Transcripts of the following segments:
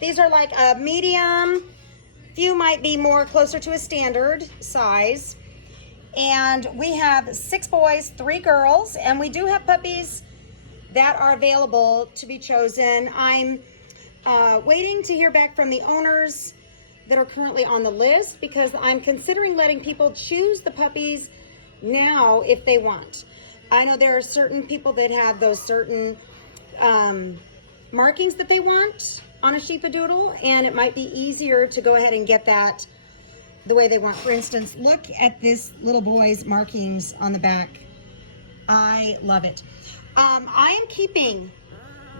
These are like a medium. Few might be more closer to a standard size. And we have 6 boys, 3 girls, and we do have puppies that are available to be chosen. I'm waiting to hear back from the owners that are currently on the list because I'm considering letting people choose the puppies now if they want. I know there are certain people that have those certain markings that they want on a Sheepadoodle, and it might be easier to go ahead and get that the way they want. For instance, look at this little boy's markings on the back. I love it. I am keeping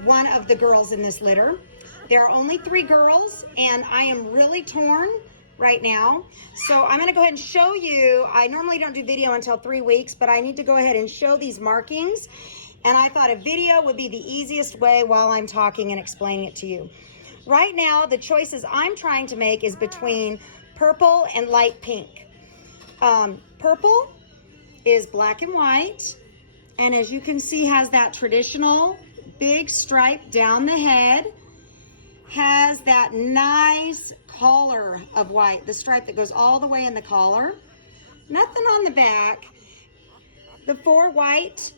one of the girls in this litter. There are only 3 girls, and I am really torn right now. So I'm gonna go ahead and show you. I normally don't do video until 3 weeks, but I need to go ahead and show these markings. And I thought a video would be the easiest way while I'm talking and explaining it to you. Right now, the choices I'm trying to make is between purple and light pink. Purple is black and white, and as you can see, has that traditional big stripe down the head, has that nice collar of white, the stripe that goes all the way in the collar, nothing on the back, the 4 white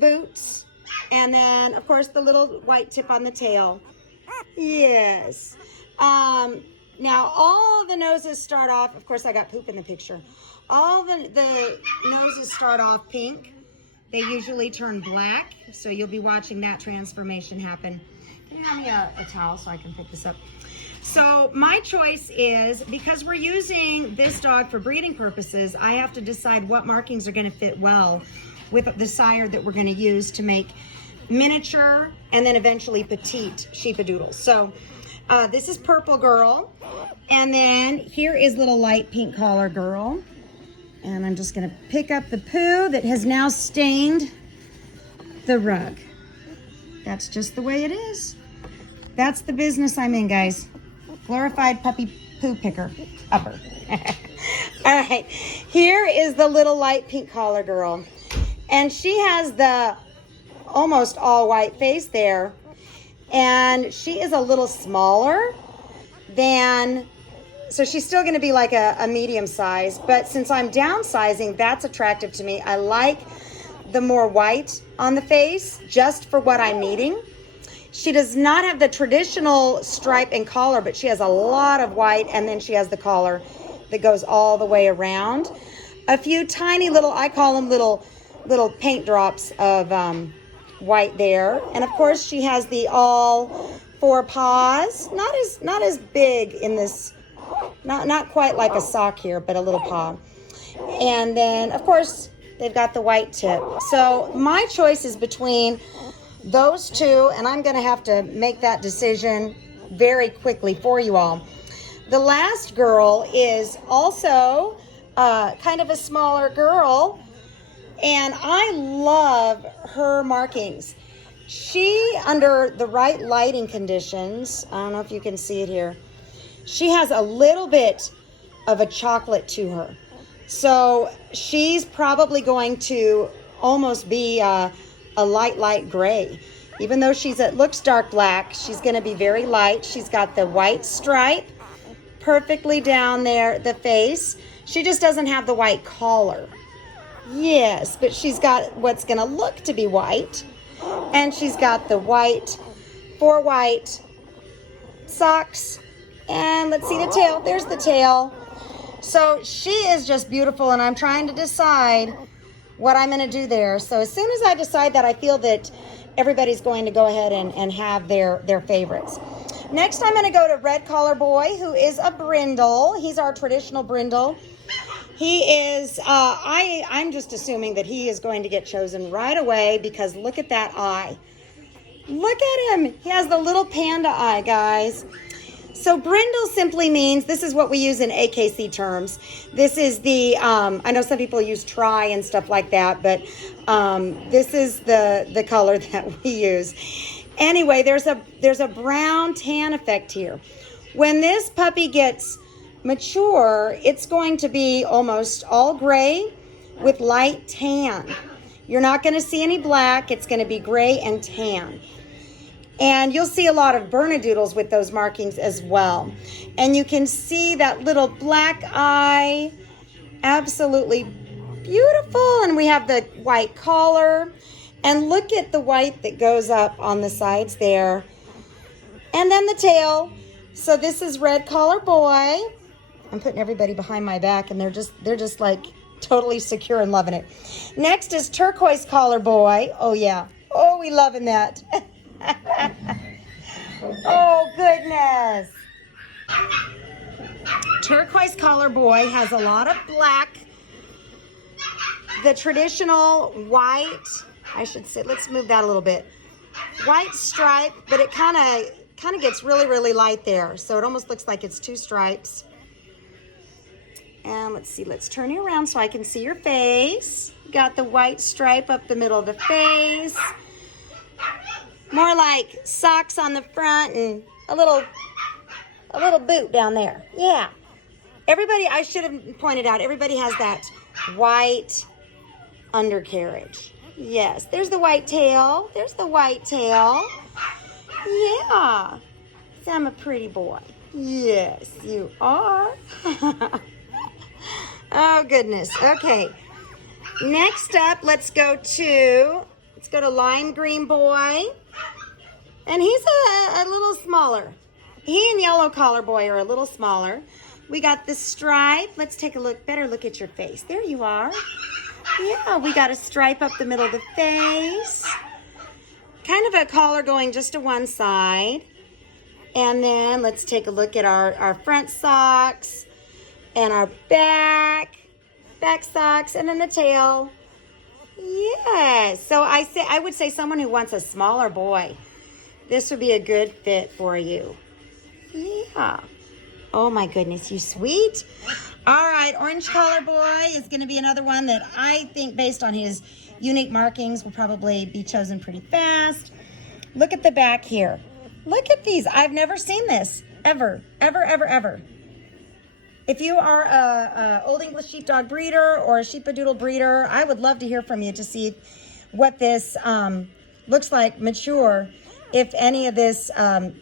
boots, and then of course the little white tip on the tail. Yes. Now all the noses start off, of course I got poop in the picture, all the noses start off pink. They usually turn black, so you'll be watching that transformation happen. Can you hand me a towel so I can pick this up? So my choice is, because we're using this dog for breeding purposes, I have to decide what markings are going to fit well with the sire that we're going to use to make miniature and then eventually petite Sheepadoodles. So this is purple girl, and then here is little light pink collar girl. And I'm just going to pick up the poo that has now stained the rug. That's just the way it is. That's the business I'm in, guys. Glorified puppy poo picker upper. All right, here is the little light pink collar girl. And she has the almost all white face there. And she is a little smaller than, so she's still gonna be like a medium size, but since I'm downsizing, that's attractive to me. I like the more white on the face just for what I'm needing. She does not have the traditional stripe and collar, but she has a lot of white, and then she has the collar that goes all the way around. A few tiny little, I call them little paint drops of white there. And of course she has the all 4 paws, not as big in this, not quite like a sock here, but a little paw. And then of course they've got the white tip. So my choice is between those 2, and I'm gonna have to make that decision very quickly for you all. The last girl is also kind of a smaller girl, and I love her markings. She, under the right lighting conditions, I don't know if you can see it here, she has a little bit of a chocolate to her. So she's probably going to almost be a light gray. Even though looks dark black, she's gonna be very light. She's got the white stripe perfectly down there, the face. She just doesn't have the white collar. Yes, but she's got what's gonna look to be white. And she's got the 4 white socks. And let's see the tail. There's the tail. So she is just beautiful, and I'm trying to decide what I'm gonna do there. So as soon as I decide that, I feel that everybody's going to go ahead and have their favorites. Next, I'm gonna go to Red Collar Boy, who is a brindle. He's our traditional brindle. He is, I'm just assuming that he is going to get chosen right away because look at that eye. Look at him. He has the little panda eye, guys. So brindle simply means, this is what we use in AKC terms. This is the, I know some people use tri and stuff like that, but this is the color that we use. Anyway, there's a brown tan effect here. When this puppy gets mature, it's going to be almost all gray with light tan. You're not going to see any black. It's going to be gray and tan. And you'll see a lot of Bernedoodles with those markings as well. And you can see that little black eye, absolutely beautiful. And we have the white collar. And look at the white that goes up on the sides there. And then the tail. So this is red collar boy. I'm putting everybody behind my back, and they're just like totally secure and loving it. Next is turquoise collar boy. Oh yeah. Oh, we loving that. Oh goodness. Turquoise collar boy has a lot of black. The traditional white, I should say, let's move that a little bit. White stripe, but it kind of gets really, really light there. So it almost looks like it's two stripes. And let's see, let's turn you around so I can see your face. Got the white stripe up the middle of the face. More like socks on the front and a little boot down there. Yeah. Everybody, I should have pointed out, everybody has that white undercarriage. Yes, there's the white tail. There's the white tail. Yeah. See, I'm a pretty boy. Yes, you are. Oh, goodness. Okay. Next up, let's go to lime green boy. And he's a little smaller. He and yellow collar boy are a little smaller. We got the stripe. Let's take a look, better look at your face. There you are. Yeah, we got a stripe up the middle of the face. Kind of a collar going just to one side. And then let's take a look at our front socks and our back socks, and then the tail. Yes. So I would say someone who wants a smaller boy, this would be a good fit for you. Yeah. Oh my goodness, you sweet. All right, orange collar boy is going to be another one that I think, based on his unique markings, will probably be chosen pretty fast. Look at the back here. Look at these. I've never seen this ever. If you are a Old English Sheepdog breeder or a Sheepadoodle breeder, I would love to hear from you to see what this looks like mature. If any of this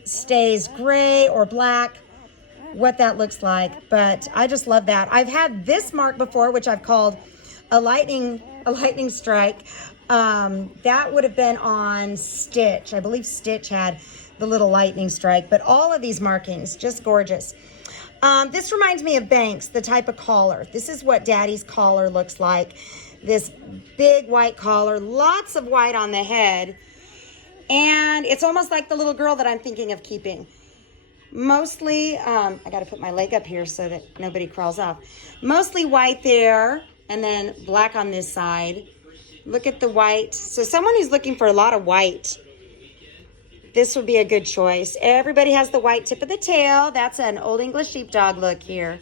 stays gray or black, what that looks like. But I just love that. I've had this mark before, which I've called a lightning strike. That would have been on Stitch. I believe Stitch had the little lightning strike, but all of these markings, just gorgeous. This reminds me of Banks, the type of collar. This is what Daddy's collar looks like. This big white collar, lots of white on the head. And it's almost like the little girl that I'm thinking of keeping. Mostly, I got to put my leg up here so that nobody crawls off. Mostly white there, and then black on this side. Look at the white. So someone who's looking for a lot of white, this would be a good choice. Everybody has the white tip of the tail. That's an Old English Sheepdog look here.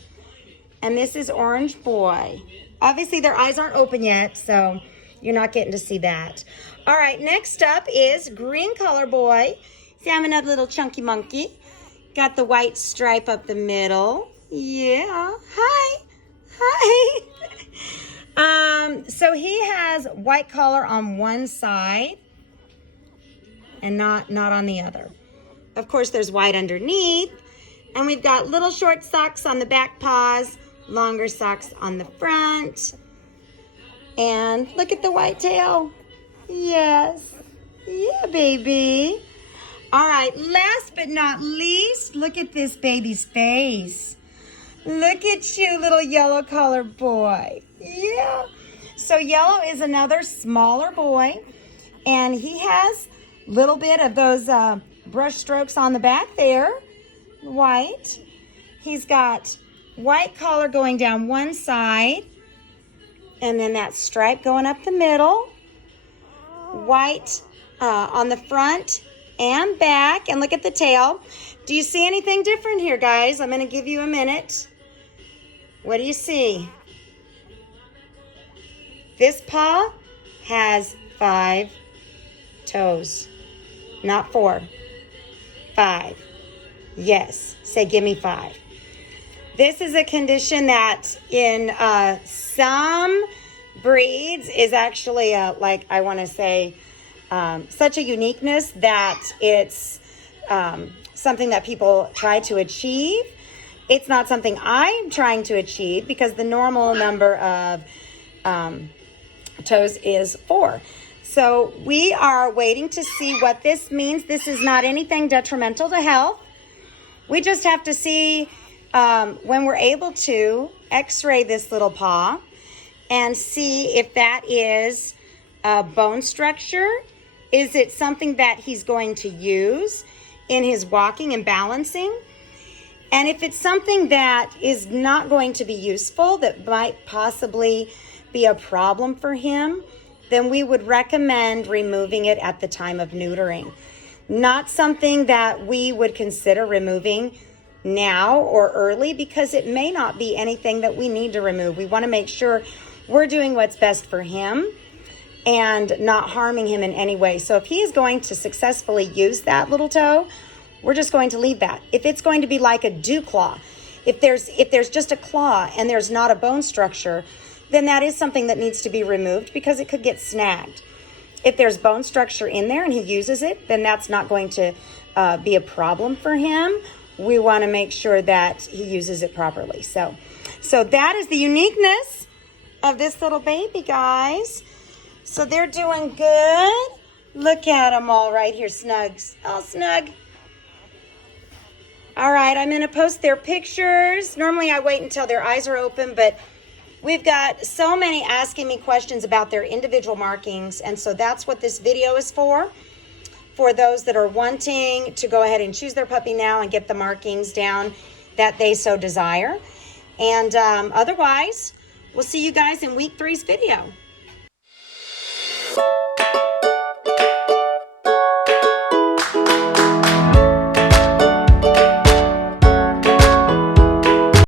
And this is Orange Boy. Obviously, their eyes aren't open yet, so you're not getting to see that. All right, next up is Green Collar Boy. See, I'm another little chunky monkey. Got the white stripe up the middle. Yeah. Hi. So he has white collar on one side and not on the other. Of course, there's white underneath. And we've got little short socks on the back paws, longer socks on the front. And look at the white tail. Yes. Yeah, baby. All right, last but not least, look at this baby's face. Look at you, little yellow collar boy. Yeah. So yellow is another smaller boy, and he has a little bit of those brush strokes on the back there, white. He's got white collar going down one side, and then that stripe going up the middle, white on the front and back, and look at the tail. Do you see anything different here, guys? I'm going to give you a minute. What do you see? This paw has 5 toes, not 4, 5. Yes, say give me 5. This is a condition that in some breeds is actually like, I want to say, such a uniqueness that it's something that people try to achieve. It's not something I'm trying to achieve because the normal number of toes is 4. So we are waiting to see what this means. This is not anything detrimental to health. We just have to see when we're able to x-ray this little paw and see if that is a bone structure. Is it something that he's going to use in his walking and balancing? And if it's something that is not going to be useful, that might possibly be a problem for him, then we would recommend removing it at the time of neutering. Not something that we would consider removing now or early because it may not be anything that we need to remove. We want to make sure we're doing what's best for him and not harming him in any way. So if he is going to successfully use that little toe, we're just going to leave that. If it's going to be like a dew claw, if there's just a claw and there's not a bone structure, then that is something that needs to be removed because it could get snagged. If there's bone structure in there and he uses it, then that's not going to be a problem for him. We want to make sure that he uses it properly. So that is the uniqueness of this little baby, guys. So they're doing good. Look at them all right here, snugs. All snug. All right, I'm going to post their pictures. Normally I wait until their eyes are open, but we've got so many asking me questions about their individual markings, and so that's what this video is for those that are wanting to go ahead and choose their puppy now and get the markings down that they so desire. And otherwise, we'll see you guys in week 3's video.